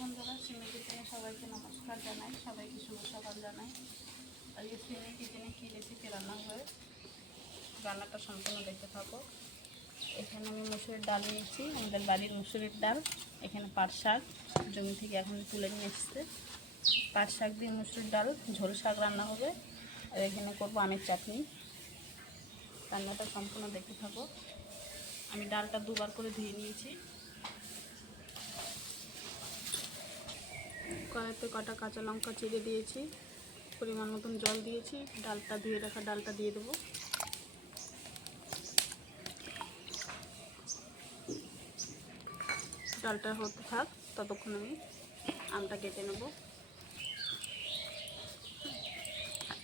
বন্ধুরা সিমি কিচেনে সবাইকে নমস্কার জানাই, সবাইকে শুভ সকাল জানাই। আজকে সিমি কিচেনে কী রেসিপি রান্না হয় রান্নাটা সম্পূর্ণ দেখতে থাকো। এখানে আমি মুসুরির ডাল নিয়েছি, আমাদের বাড়ির মুসুরির ডাল, এখানে পাট শাক, জমি থেকে এখন তুলে নিয়ে এসছে। পাট শাক দিয়ে মুসুরির ডাল, ঝোল শাক রান্না হবে, আর এখানে করব আমের চাটনি। রান্নাটা সম্পূর্ণ দেখতে থাকো। আমি ডালটা দুবার করে ধুয়ে নিয়েছি। কড়াইতে কটা কাঁচা লঙ্কা চিড়ে দিয়েছি, পরিমাণ মতন জল দিয়েছি, ডালটা ধুয়ে রাখা ডালটা দিয়ে দেবো। ডালটা হতে থাক, ততক্ষণ আমি আমটা কেটে নেব।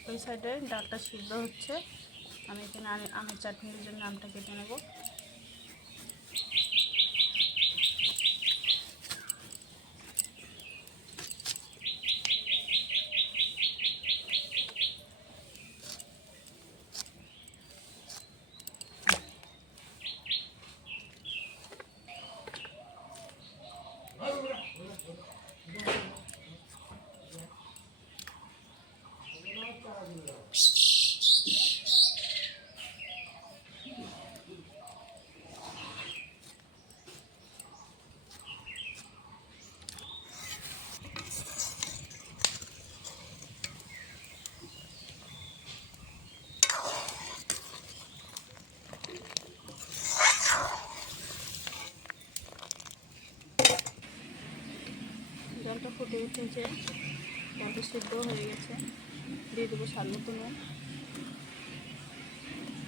ওই সাইডে ডালটা সিদ্ধ হচ্ছে, আমি এখানে আম- আমের চাটনির জন্য আমটা কেটে নেব। জলটা ফুটে উঠেছে সিদ্ধ হয়ে গেছে। দিয়ে দেবো স্বাদ মতো নুন।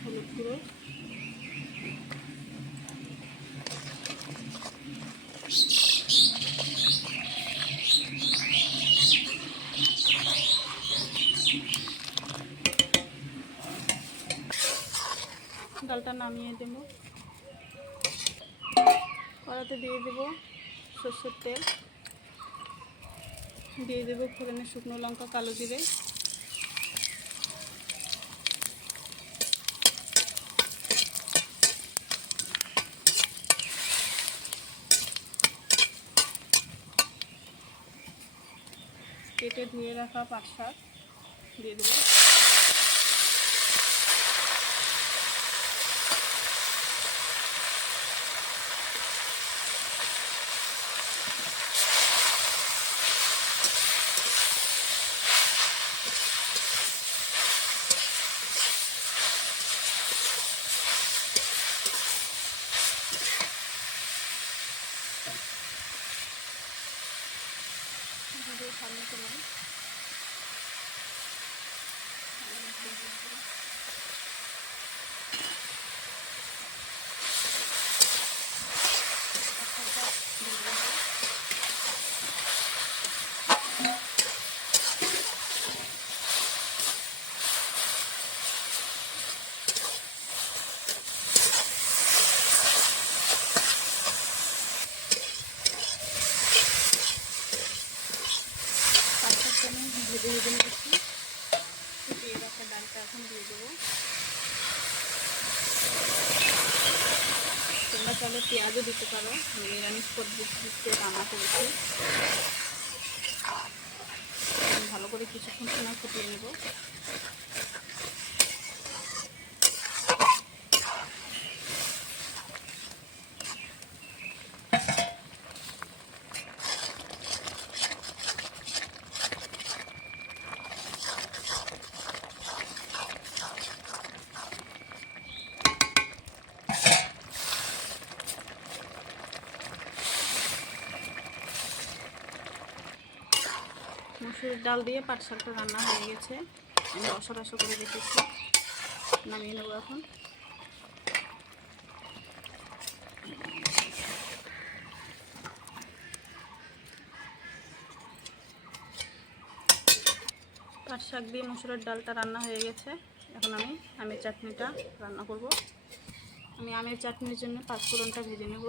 হলুদ গুঁড়ো। ডালটা নামিয়ে দেবো। কড়াতে দিয়ে দেবো সর্ষের তেল। দিয়ে দেবো ফোড়নে শুকনো লঙ্কা কালো জিরে। কেটে ধুয়ে রাখা পাট শাক দিয়ে দেবো দিয়ে সামনে চলে পাঁচটা আমি ভেজে ভেজে নিয়েছি দিয়ে রাখা ডালটা এখন দিয়ে দেবো তোমরা চাইলে পেঁয়াজও দিতে পারো। নিরামিষ পদ্ধতিতে রান্না করেছি। ভালো করে কিছুক্ষণ সময় ফুটিয়ে নেব মসুরের ডাল দিয়ে পাট শাকটা রান্না হয়ে গেছে। আমি রসা রসা করে রেখেছি নামিয়ে নেব এখন। পাট শাক দিয়ে মসুরের ডালটা রান্না হয়ে গেছে। এখন আমি আমের চাটনিটা রান্না করব। আমি আমের চাটনির জন্য পাঁচ পাঁচফোড়নটা ভেজে নেব।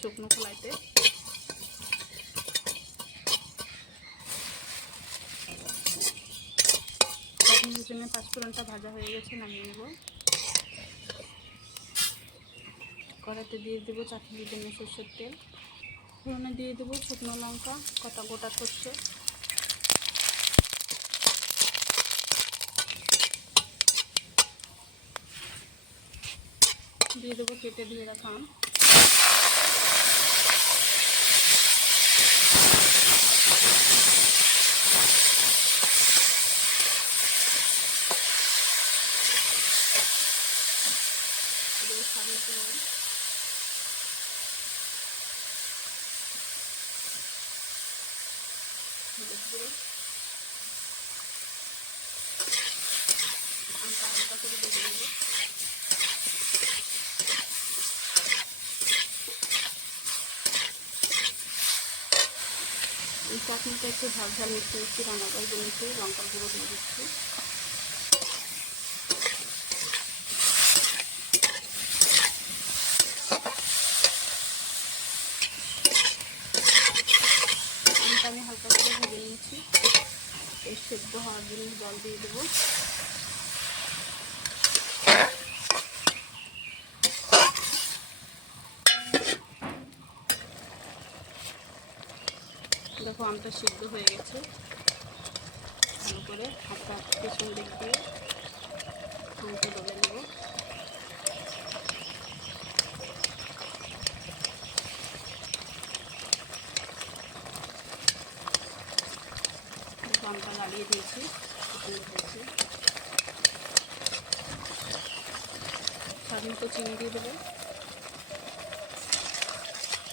শুকনো কলাইতে চাটনির জন্য পাঁচফোড়নটা ভাজা হয়ে গেছে, নামিয়ে নেব। কড়াইতে দিয়ে দেবো চাটনির জন্য সর্ষের তেল। ফোড়নে দিয়ে দেবো শুকনো লঙ্কা, কটা গোটা সর্ষে। দিয়ে দেবো কেটে দিয়ে রাখা হলুদ গুঁড়ো আমটা হালকা করে ভেজে নেব এই চাটনিটা একটু ঝাল ঝাল মিষ্টি মিষ্টি রান্না করে গুঁড়ো দিয়ে দিচ্ছি আমটা আমি হালকা করে ভেজে নিয়েছি এই সেদ্ধ হওয়ার জন্য জল দিয়ে দেবো। দেখো আমটা সিদ্ধ হয়ে গেছে। ভালো করে হাতটা পেছন দিয়ে আমটা ডলে নেব দেখো আমটা গালিয়ে দিয়েছি সুন্দর হয়েছে স্বাদ মতো চিনি দিয়ে দেবে।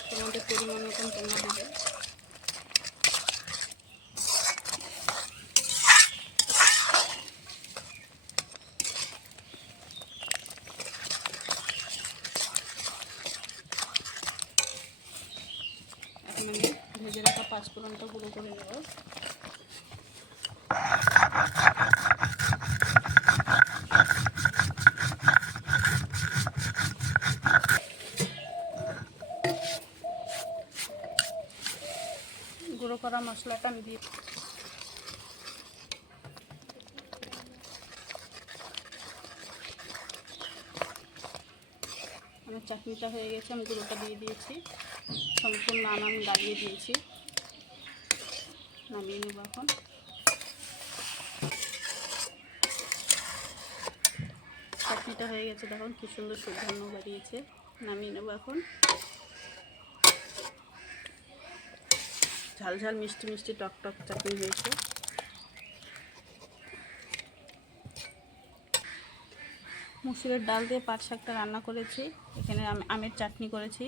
তোমাদের পরিমাণ মতন তোমরা দেবে। ভেজে রাখা পাঁচফোড়নটা গুঁড়ো করে নেব গুঁড়ো করা মশলাটা আমি দিয়ে আমার চাটনিটা হয়ে গেছে, আমি গুঁড়োটা দিয়ে দিয়েছি। সম্পূর্ণ আমি গালিয়ে দিয়েছি। নামিয়ে নেব এখন। চাটনিটা হয়ে গেছে, দেখুন কি সুন্দর সুগন্ধ বাড়িয়েছে নামিয়ে নেব এখন। ঝাল ঝাল, মিষ্টি মিষ্টি, টক টক চাটনি হয়েছে। মুসুরের ডাল দিয়ে পাট শাকটা রান্না করেছি। এখানে আমের চাটনি করেছি।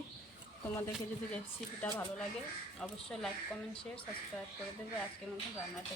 তোমাদেরকে যদি রেসিপিটা ভালো লাগে, অবশ্যই লাইক কমেন্ট শেয়ার সাবস্ক্রাইব করে দেবে। আজকের মতো রান্নাটা